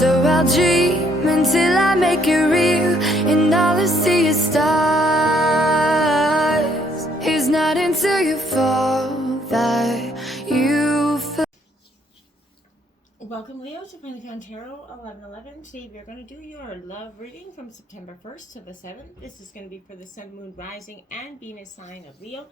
So I'll dream until I make it real, and all I see is stars. It's not until you fall that you feel. Welcome, Leo, to Finally Found Tarot 1111. Today we are going to do your love reading from September 1st to the 7th. This is going to be for the Sun, Moon, Rising, and Venus sign of Leo.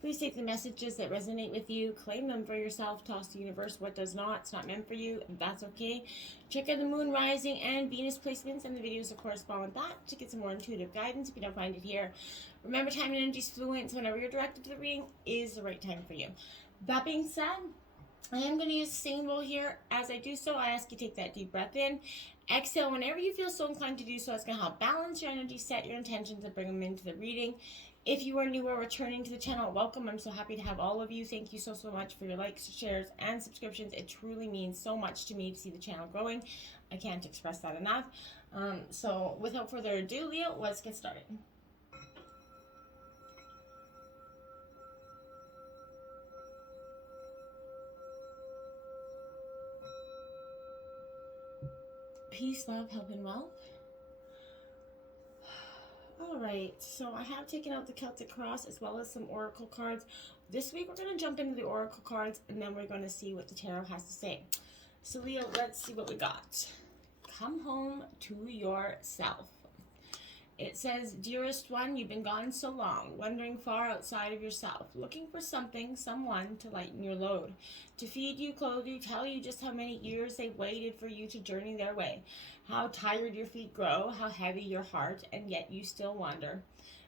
Please take the messages that resonate with you, claim them for yourself, toss to the universe what does not. It's not meant for you, and that's okay. Check out the Moon, Rising, and Venus placements and the videos that correspond with that to get some more intuitive guidance if you don't find it here. Remember, time and energy is fluent, so whenever you're directed to the reading is the right time for you. That being said, I am going to use a singing bowl here. As I do so, I ask you to take that deep breath in. Exhale whenever you feel so inclined to do so. It's going to help balance your energy, set your intentions, and bring them into the reading. If you are new or returning to the channel, welcome. I'm so happy to have all of you. Thank you so much for your likes, shares, and subscriptions. It truly means so much to me to see the channel growing. I can't express that enough. So without further ado, Leo, let's get started. Peace, love, health, and wealth. Alright, so I have taken out the Celtic Cross as well as some Oracle cards. This week we're going to jump into the Oracle cards and then we're going to see what the Tarot has to say. So Leo, let's see what we got. Come home to yourself. It says, dearest one, you've been gone so long, wandering far outside of yourself, looking for something, someone to lighten your load, to feed you, clothe you, tell you just how many years they've waited for you to journey their way, how tired your feet grow, how heavy your heart, and yet you still wander.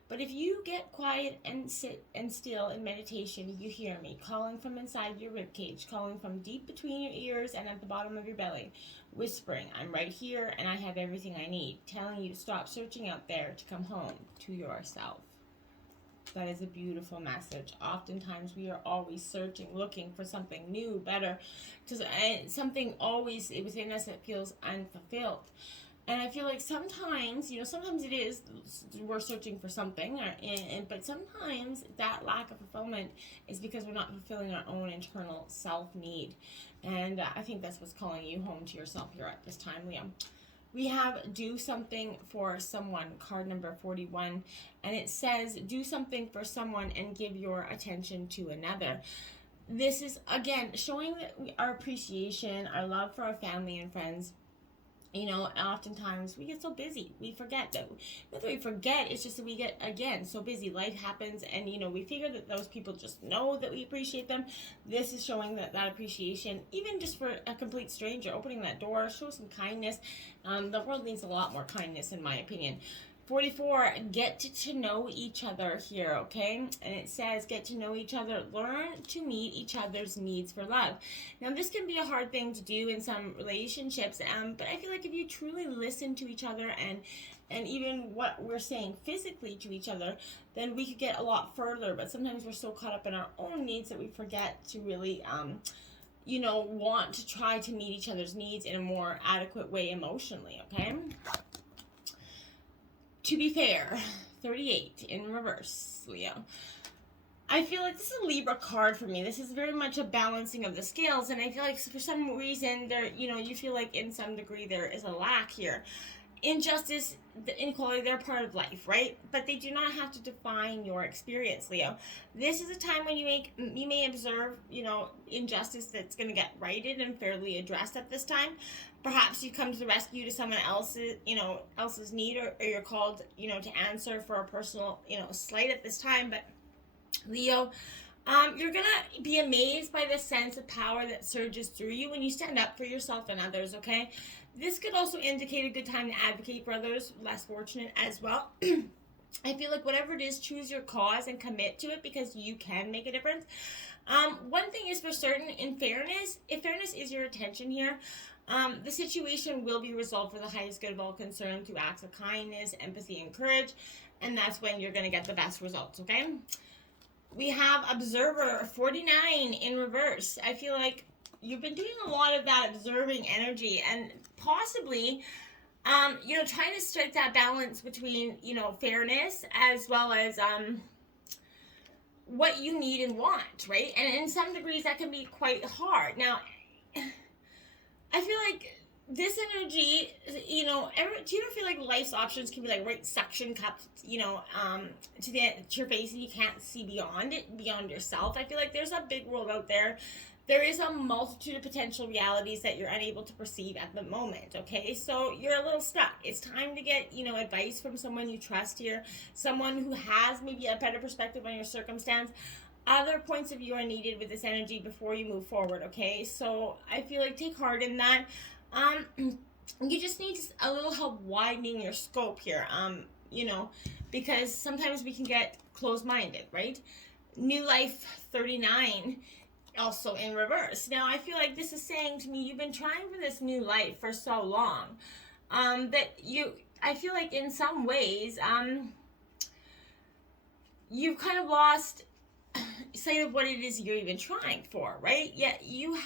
But if you get quiet and sit and still in meditation, you hear me calling from inside your ribcage, calling from deep between your ears and at the bottom of your belly, whispering, I'm right here and I have everything I need, telling you to stop searching out there, to come home to yourself. That is a beautiful message. Oftentimes we are always searching, looking for something new, better, because something always within us that feels unfulfilled. And I feel like sometimes, sometimes it is, we're searching for something, but sometimes that lack of fulfillment is because we're not fulfilling our own internal self-need. And I think that's what's calling you home to yourself here at this time, Leo. We have do something for someone, card number 41, and it says, do something for someone and give your attention to another. This is, again, showing our appreciation, our love for our family and friends. Oftentimes we get so busy, we forget that. Not that we forget, it's just that we get, again, so busy. Life happens, and, we figure that those people just know that we appreciate them. This is showing that appreciation, even just for a complete stranger, opening that door, show some kindness. The world needs a lot more kindness, in my opinion. 44, get to know each other here, okay? And it says, get to know each other, learn to meet each other's needs for love. Now, this can be a hard thing to do in some relationships, but I feel like if you truly listen to each other and even what we're saying physically to each other, then we could get a lot further. But sometimes we're so caught up in our own needs that we forget to really, want to try to meet each other's needs in a more adequate way emotionally, okay? To be fair, 38 in reverse, Leo. I feel like this is a Libra card for me. This is very much a balancing of the scales, and I feel like for some reason there, you feel like in some degree there is a lack here. Injustice, the inequality, they're part of life, right? But they do not have to define your experience, Leo. This is a time when you may observe, injustice that's going to get righted and fairly addressed at this time. Perhaps you come to the rescue to someone else's, else's need, or you're called, to answer for a personal, slight at this time. But Leo, you're going to be amazed by the sense of power that surges through you when you stand up for yourself and others, okay? This could also indicate a good time to advocate for others, less fortunate as well. I feel like whatever it is, choose your cause and commit to it because you can make a difference. One thing is for certain, if fairness is your intention here, the situation will be resolved for the highest good of all concerned through acts of kindness, empathy, and courage, and that's when you're going to get the best results, okay? We have Observer 49 in reverse. I feel like you've been doing a lot of that observing energy and possibly, trying to strike that balance between, fairness as well as what you need and want, right? And in some degrees that can be quite hard. Now, I feel like this energy, do you ever feel like life's options can be like right suction cups, to your face, and you can't see beyond it, beyond yourself? I feel like there's a big world out there. There is a multitude of potential realities that you're unable to perceive at the moment, okay? So you're a little stuck. It's time to get, advice from someone you trust here, someone who has maybe a better perspective on your circumstance. Other points of view are needed with this energy before you move forward, okay? So I feel like take heart in that. Um, you just need a little help widening your scope here, because sometimes we can get closed-minded, right? New Life 39 also in reverse. Now, I feel like this is saying to me, you've been trying for this new life for so long, I feel like in some ways, you've kind of lost sight of what it is you're even trying for, right? Yet you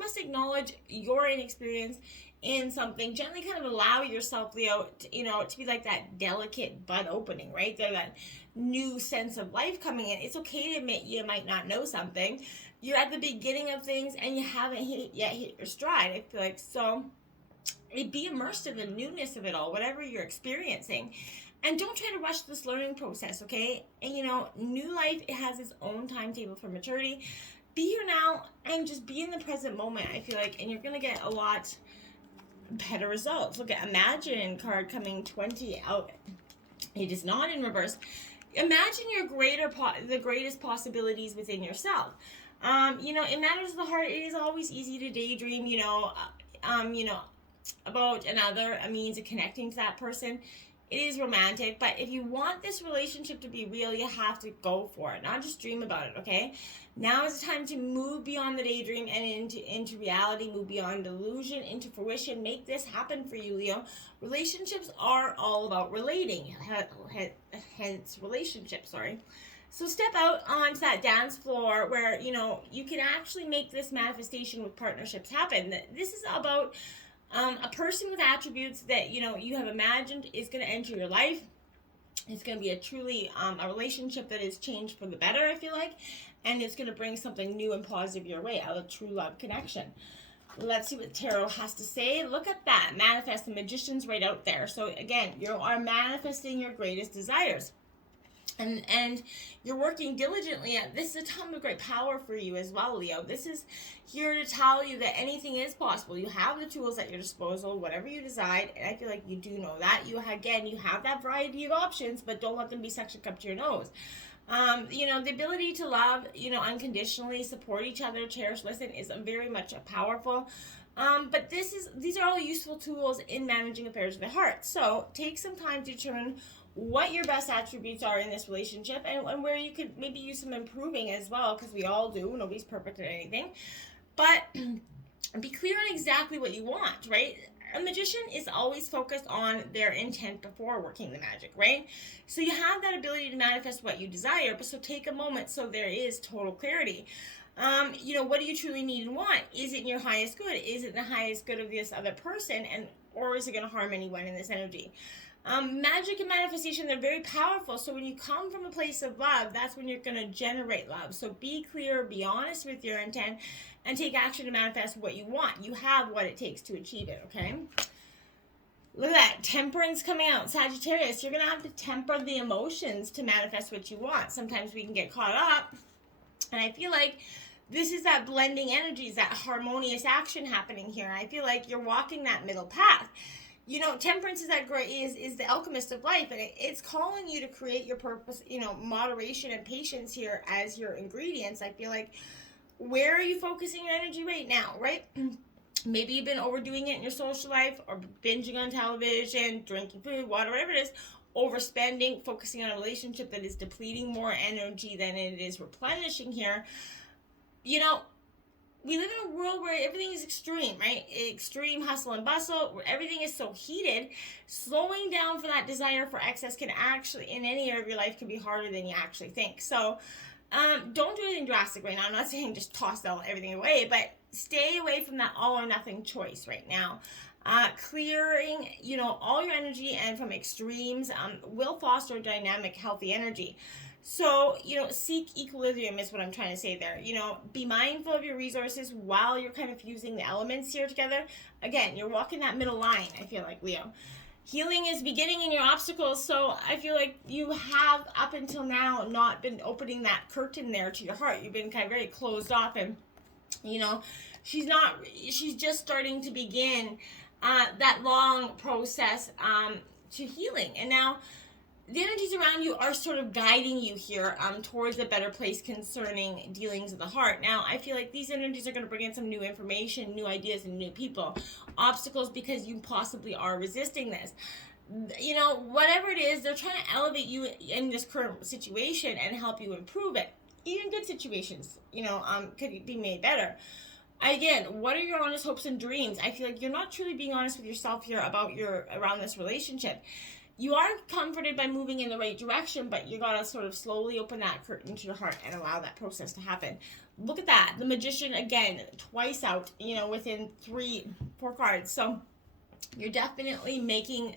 must acknowledge your inexperience in something. Gently kind of allow yourself, Leo, to be like that delicate bud opening, right? There's that new sense of life coming in. It's okay to admit you might not know something. You're at the beginning of things and you haven't hit your stride. I feel like so. Be immersed in the newness of it all, whatever you're experiencing. And don't try to rush this learning process, okay? And new life, it has its own timetable for maturity. Be here now and just be in the present moment, I feel like, and you're going to get a lot better results. Look at Imagine card coming 20 out. It is not in reverse. Imagine the greatest possibilities within yourself. In matters of the heart, it is always easy to daydream, about another, a means of connecting to that person. It is romantic, but if you want this relationship to be real, you have to go for it, not just dream about it, okay? Now is the time to move beyond the daydream and into reality, move beyond delusion into fruition. Make this happen for you, Leo. Relationships are all about relating, hence relationships, sorry. So step out onto that dance floor where, you can actually make this manifestation with partnerships happen. This is about a person with attributes that you have imagined is going to enter your life. It's going to be a truly a relationship that is changed for the better, I feel like, and it's going to bring something new and positive your way, out of true love connection. Let's see what tarot has to say. Look at that. Manifest. The Magician's right out there. So again, you are manifesting your greatest desires. And you're working diligently at this. Is a time of great power for you as well, Leo. This is here to tell you that anything is possible. You have the tools at your disposal, whatever you decide, and I feel like you do know that. You have that variety of options, but don't let them be suction cup to your nose. The ability to love, unconditionally, support each other, cherish, listen is very much a powerful. But these are all useful tools in managing affairs of the heart. So take some time to determine what your best attributes are in this relationship, and where you could maybe use some improving as well, because we all do. Nobody's perfect at anything. But be clear on exactly what you want, right? A magician is always focused on their intent before working the magic, right? So you have that ability to manifest what you desire, but so take a moment so there is total clarity. What do you truly need and want? Is it in your highest good? Is it in the highest good of this other person? Or is it going to harm anyone in this energy? Magic and manifestation, they're very powerful. So when you come from a place of love, that's when you're going to generate love. So be clear, be honest with your intent, and take action to manifest what you want. You have what it takes to achieve it, okay? Look at that. Temperance coming out. Sagittarius, you're going to have to temper the emotions to manifest what you want. Sometimes we can get caught up. And I feel like this is that blending energies, that harmonious action happening here. I feel like you're walking that middle path. Temperance is the alchemist of life, and it's calling you to create your purpose, moderation and patience here as your ingredients. I feel like, where are you focusing your energy right now, right? Maybe you've been overdoing it in your social life, or binging on television, drinking food, water, whatever it is, overspending, focusing on a relationship that is depleting more energy than it is replenishing here. We live in a world where everything is extreme, right? Extreme hustle and bustle, where everything is so heated. Slowing down for that desire for excess can actually, in any area of your life, can be harder than you actually think. So don't do anything drastic right now. I'm not saying just toss everything away, but stay away from that all or nothing choice right now. Clearing, all your energy and from extremes will foster dynamic, healthy energy. So, seek equilibrium is what I'm trying to say there. Be mindful of your resources while you're kind of fusing the elements here together. Again, you're walking that middle line, I feel like, Leo. Healing is beginning in your obstacles, so I feel like you have, up until now, not been opening that curtain there to your heart. You've been kind of very closed off, and, she's just starting to begin that long process to healing. And now, the energies around you are sort of guiding you here towards a better place concerning dealings of the heart. Now, I feel like these energies are going to bring in some new information, new ideas, and new people. Obstacles because you possibly are resisting this. Whatever it is, they're trying to elevate you in this current situation and help you improve it. Even good situations, could be made better. Again, what are your honest hopes and dreams? I feel like you're not truly being honest with yourself here about around this relationship. You are comforted by moving in the right direction, but you gotta sort of slowly open that curtain to your heart and allow that process to happen. Look at that. The Magician, again, twice out, within 4 cards. So you're definitely making,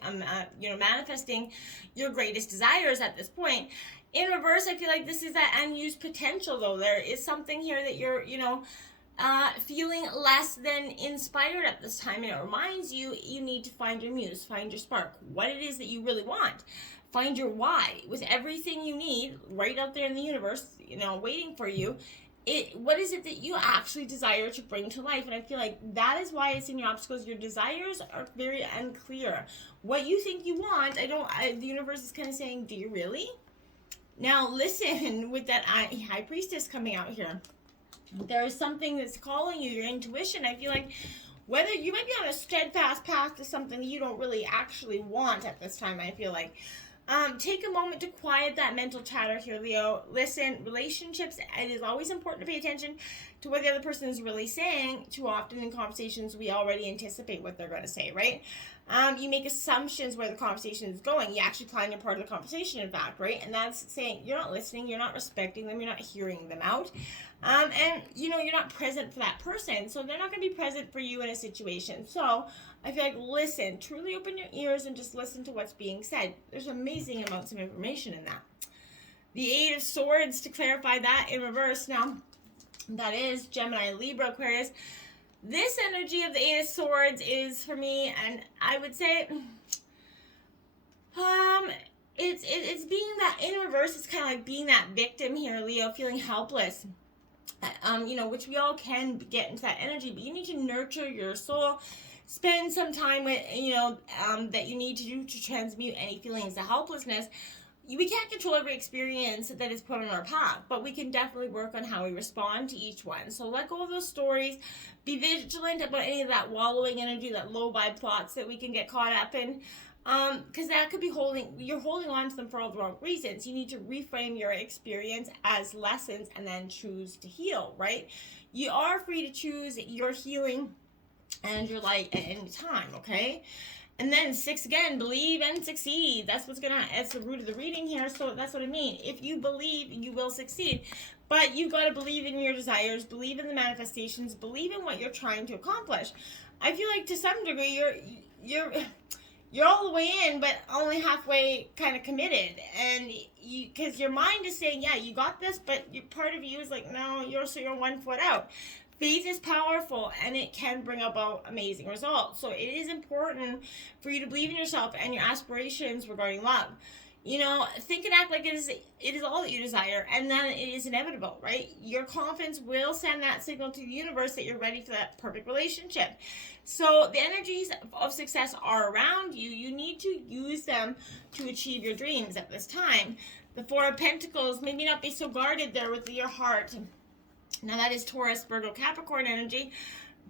manifesting your greatest desires at this point. In reverse, I feel like this is that unused potential, though. There is something here that you're, feeling less than inspired at this time, and it reminds you need to find your muse, find your spark, what it is that you really want, find your why. With everything you need right out there in the universe, waiting for you, what is it that you actually desire to bring to life? And I feel like that is why it's in your obstacles. Your desires are very unclear. What you think you want, the universe is kind of saying, do you really? Now listen, with that High Priestess coming out here, there is something that's calling you, your intuition. I feel like whether you might be on a steadfast path to something you don't really actually want at this time, I feel like. Take a moment to quiet that mental chatter here, Leo. Listen, relationships, it is always important to pay attention to what the other person is really saying. Too often in conversations, we already anticipate what they're going to say, right? You make assumptions where the conversation is going. You actually plan your part of the conversation, in fact, right? And that's saying you're not listening, you're not respecting them, you're not hearing them out. And, you're not present for that person. So they're not going to be present for you in a situation. So I feel like listen, truly open your ears and just listen to what's being said. There's amazing amounts of information in that. The Eight of Swords, to clarify that in reverse. Now, that is Gemini, Libra, Aquarius. This energy of the Eight of Swords is for me, and I would say, it's being that in reverse. It's kind of like being that victim here, Leo, feeling helpless. Which we all can get into that energy, but you need to nurture your soul. Spend some time with, that you need to do to transmute any feelings of helplessness. We can't control every experience that is put on our path, but we can definitely work on how we respond to each one. So let go of those stories. Be vigilant about any of that wallowing energy, that low vibe thoughts that we can get caught up in. Because that could be you're holding on to them for all the wrong reasons. You need to reframe your experience as lessons and then choose to heal, right? You are free to choose your healing and your light at any time, okay? And then 6 again, believe and succeed. That's the root of the reading here. So that's what I mean. If you believe, you will succeed. But you've got to believe in your desires, believe in the manifestations, believe in what you're trying to accomplish. I feel like to some degree you're all the way in, but only halfway kind of committed. And because your mind is saying, yeah, you got this, but part of you is like, no, you're 1 foot out. Faith is powerful, and it can bring about amazing results. So it is important for you to believe in yourself and your aspirations regarding love. Think and act like it is all that you desire, and then it is inevitable, right? Your confidence will send that signal to the universe that you're ready for that perfect relationship. So the energies of success are around you. You need to use them to achieve your dreams at this time. The Four of Pentacles, maybe not be so guarded there with your heart. Now that is Taurus, Virgo, Capricorn energy.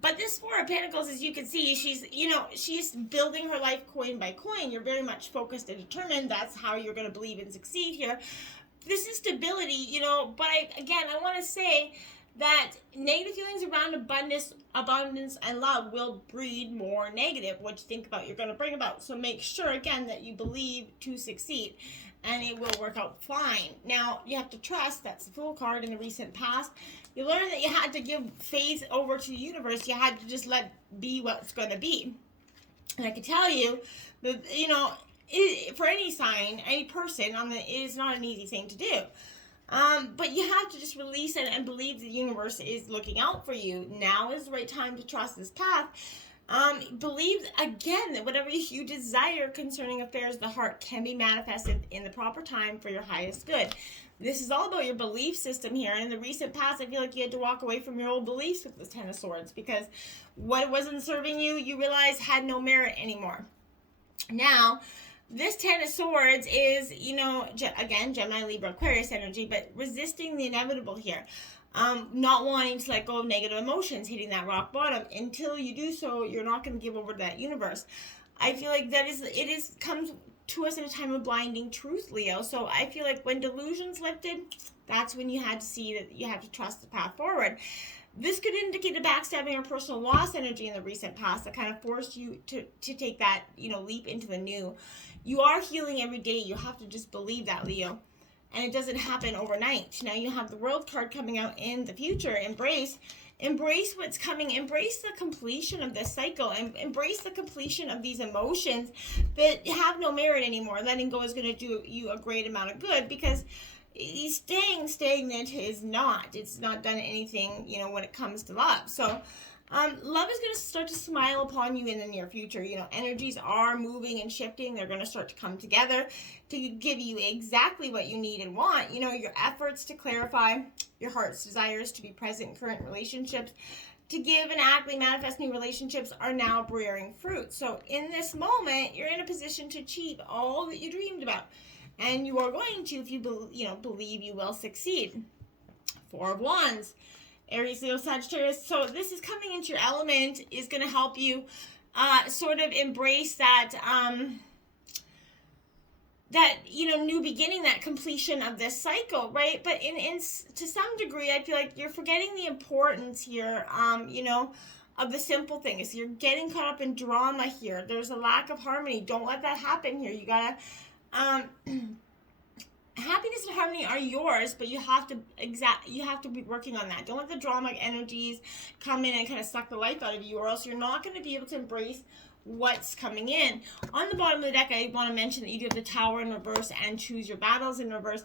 But this Four of Pentacles, as you can see, she's building her life coin by coin. You're very much focused and determined. That's how you're going to believe and succeed here. This is stability, but I want to say that negative feelings around abundance and love will breed more negative, which think about you're going to bring about. So make sure, again, that you believe to succeed, and it will work out fine. Now, you have to trust. That's the Fool card in the recent past. You learned that you had to give faith over to the universe. You had to just let be what's going to be. And I can tell you that, for any sign, any person, it is not an easy thing to do. But you have to just release it and believe the universe is looking out for you. Now is the right time to trust this path. Believe again that whatever you desire concerning affairs of the heart can be manifested in the proper time for your highest good. This is all about your belief system here. And in the recent past, I feel like you had to walk away from your old beliefs with this Ten of Swords, because what wasn't serving you, you realized had no merit anymore. Now, this Ten of Swords is, again, Gemini, Libra, Aquarius energy, but resisting the inevitable here. Not wanting to let go of negative emotions, hitting that rock bottom. Until you do so, you're not going to give over to that universe. I feel like comes to us in a time of blinding truth, Leo. So I feel like when delusion's lifted, that's when you had to see that you have to trust the path forward. This could indicate a backstabbing or personal loss energy in the recent past that kind of forced you to take that, leap into the new. You are healing every day. You have to just believe that, Leo. And it doesn't happen overnight. Now you have the World card coming out in the future. Embrace what's coming. Embrace the completion of this cycle. And embrace the completion of these emotions that have no merit anymore. Letting go is going to do you a great amount of good, because staying stagnant is not. It's not done anything, when it comes to love. So love is going to start to smile upon you in the near future. Energies are moving and shifting. They're going to start to come together to give you exactly what you need and want. Your efforts to clarify your heart's desires to be present in current relationships, to give and actively manifest new relationships, are now bearing fruit. So in this moment, you're in a position to achieve all that you dreamed about. And you are going to, if you believe you will succeed. Four of Wands. Aries, Leo, Sagittarius. So this is coming into your element, is going to help you sort of embrace that new beginning, that completion of this cycle, right? But in to some degree, I feel like you're forgetting the importance here, of the simple things. You're getting caught up in drama here. There's a lack of harmony. Don't let that happen here. You gotta happiness and harmony are yours, but you have to be working on that. Don't let the drama energies come in and kind of suck the life out of you, or else you're not going to be able to embrace what's coming in. On the bottom of the deck, I want to mention that you do have the Tower in reverse and Choose Your Battles in reverse.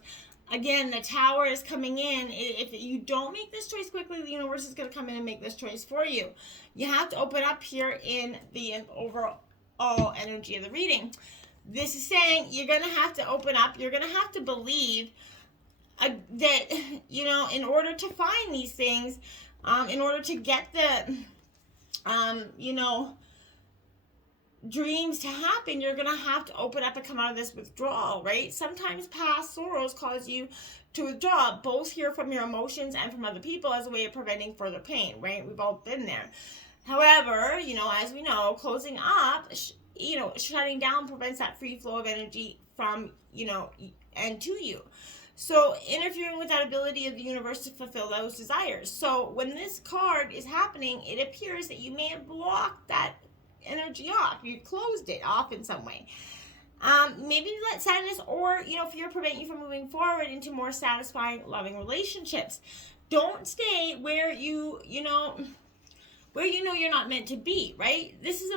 Again, the Tower is coming in. If you don't make this choice quickly, the universe is going to come in and make this choice for you. You have to open up here in the overall energy of the reading. This is saying you're going to have to open up. You're going to have to believe that, in order to find these things, in order to get the, dreams to happen, you're going to have to open up and come out of this withdrawal, right? Sometimes past sorrows cause you to withdraw, both here from your emotions and from other people, as a way of preventing further pain, right? We've all been there. However, as we know, closing up, shutting down prevents that free flow of energy from, and to you. So interfering with that ability of the universe to fulfill those desires. So when this card is happening, it appears that you may have blocked that energy off. You closed it off in some way. Maybe let sadness or, fear prevent you from moving forward into more satisfying, loving relationships. Don't stay where you're not meant to be, right? This is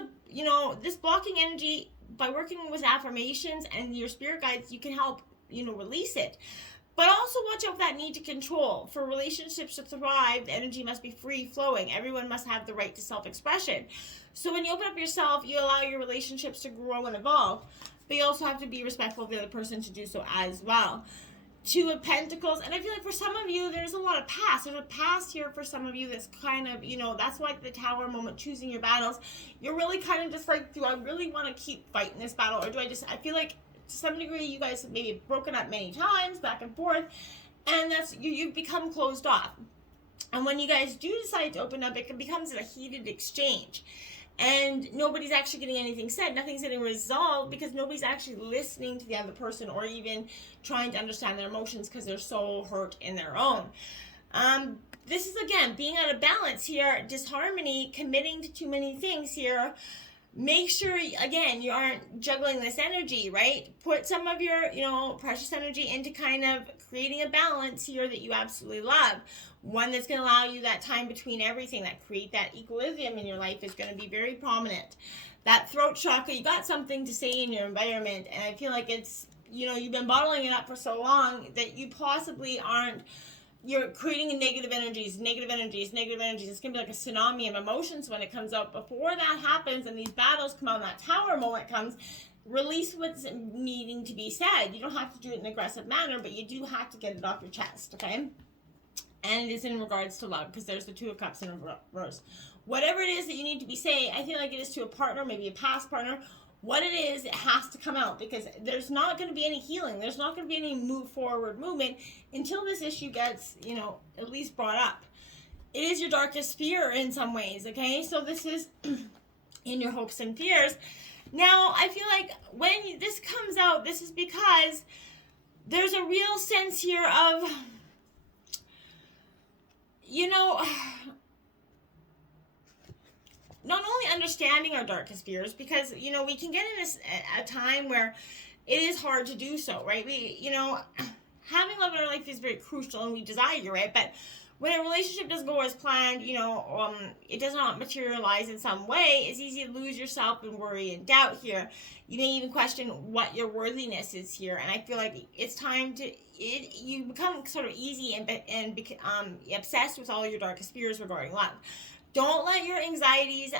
this blocking energy, by working with affirmations and your spirit guides, you can help, release it. But also watch out for that need to control. For relationships to thrive, the energy must be free flowing. Everyone must have the right to self-expression. So when you open up yourself, you allow your relationships to grow and evolve. But you also have to be respectful of the other person to do so as well. Two of Pentacles, and I feel like for some of you, there's a lot of past. There's a past here for some of you that's kind of, that's like the Tower moment, choosing your battles. You're really kind of just like, do I really want to keep fighting this battle, or I feel like to some degree you guys have maybe broken up many times, back and forth, and that's, you've become closed off. And when you guys do decide to open up, it becomes a heated exchange. And nobody's actually getting anything said. Nothing's getting resolved because nobody's actually listening to the other person, or even trying to understand their emotions, because they're so hurt in their own. This is, again, being out of balance here, disharmony, committing to too many things here. Make sure, again, you aren't juggling this energy, right? Put some of your, precious energy into kind of creating a balance here that you absolutely love. One that's going to allow you that time between everything, that create that equilibrium in your life, is going to be very prominent. that throat chakra, you got something to say in your environment, and I feel like it's, you've been bottling it up for so long that you possibly aren't, you're creating negative energies, negative energies, negative energies. It's going to be like a tsunami of emotions when it comes out. Before that happens and these battles come out and that tower moment comes, release what's needing to be said. You don't have to do it in an aggressive manner, but you do have to get it off your chest, okay? And it is in regards to love, because there's the Two of Cups in reverse. Whatever it is that you need to be saying, I feel like it is to a partner, maybe a past partner. What it is, it has to come out, because there's not going to be any healing. There's not going to be any move forward movement until this issue gets, at least brought up. It is your darkest fear in some ways, okay? So this is in your hopes and fears. Now, I feel like when this comes out, this is because there's a real sense here of, not only understanding our darkest fears, because, we can get in a time where it is hard to do so, right? Having love in our life is very crucial and we desire it, but when a relationship doesn't go as planned, it does not materialize in some way, it's easy to lose yourself and worry and doubt here. You may even question what your worthiness is here, and I feel like it's time to, you become sort of easy and obsessed with all your darkest fears regarding love. Don't let your anxieties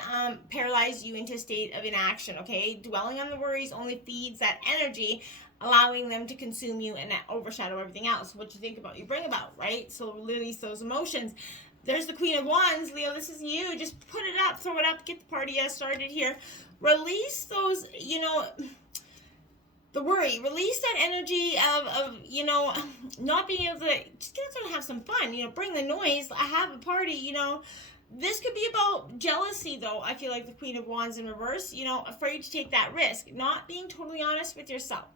paralyze you into a state of inaction, okay? Dwelling on the worries only feeds that energy, allowing them to consume you and overshadow everything else. What you think about, you bring about, right? So release those emotions. There's the Queen of Wands. Leo, this is you. Just put it up, throw it up, get the party started here. Release those, the worry. Release that energy of not being able to, just get outside and have some fun. Bring the noise. I have a party, This could be about jealousy, though. I feel like the Queen of Wands in reverse, afraid to take that risk, not being totally honest with yourself.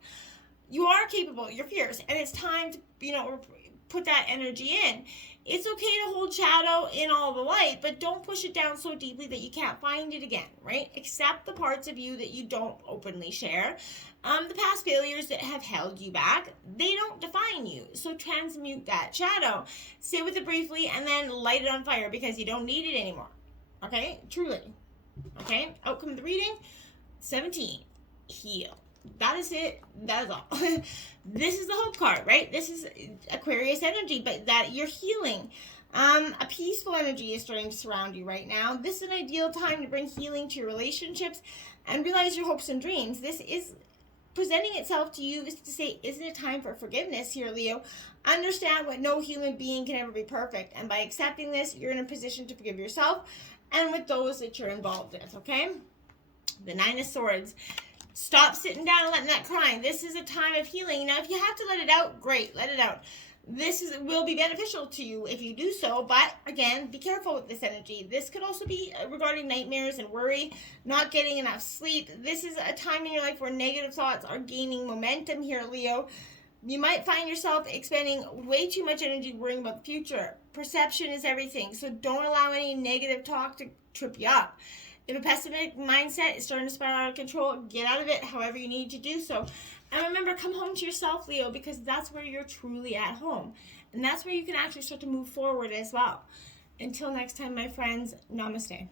You are capable, you're fierce, and it's time to, put that energy in. It's okay to hold shadow in all the light, but don't push it down so deeply that you can't find it again, right? Accept the parts of you that you don't openly share. The past failures that have held you back, they don't define you. So transmute that shadow. Sit with it briefly and then light it on fire, because you don't need it anymore. Okay? Truly. Okay? Outcome of the reading, 17. Heal. That is it. That is all. This is the hope card, right? This is Aquarius energy, but that you're healing. A peaceful energy is starting to surround you right now. This is an ideal time to bring healing to your relationships and realize your hopes and dreams. This is presenting itself to you is to say, isn't it time for forgiveness here, Leo? Understand what no human being can ever be perfect. And by accepting this, you're in a position to forgive yourself and with those that you're involved with, okay? The Nine of Swords. Stop sitting down and letting that crying. This is a time of healing. Now, if you have to let it out, great, let it out. This will be beneficial to you if you do so, but again, be careful with this energy. This could also be regarding nightmares and worry, not getting enough sleep. This is a time in your life where negative thoughts are gaining momentum here, Leo. You might find yourself expending way too much energy worrying about the future. Perception is everything, so don't allow any negative talk to trip you up. If a pessimistic mindset is starting to spiral out of control, get out of it however you need to do so. And remember, come home to yourself, Leo, because that's where you're truly at home. And that's where you can actually start to move forward as well. Until next time, my friends, namaste.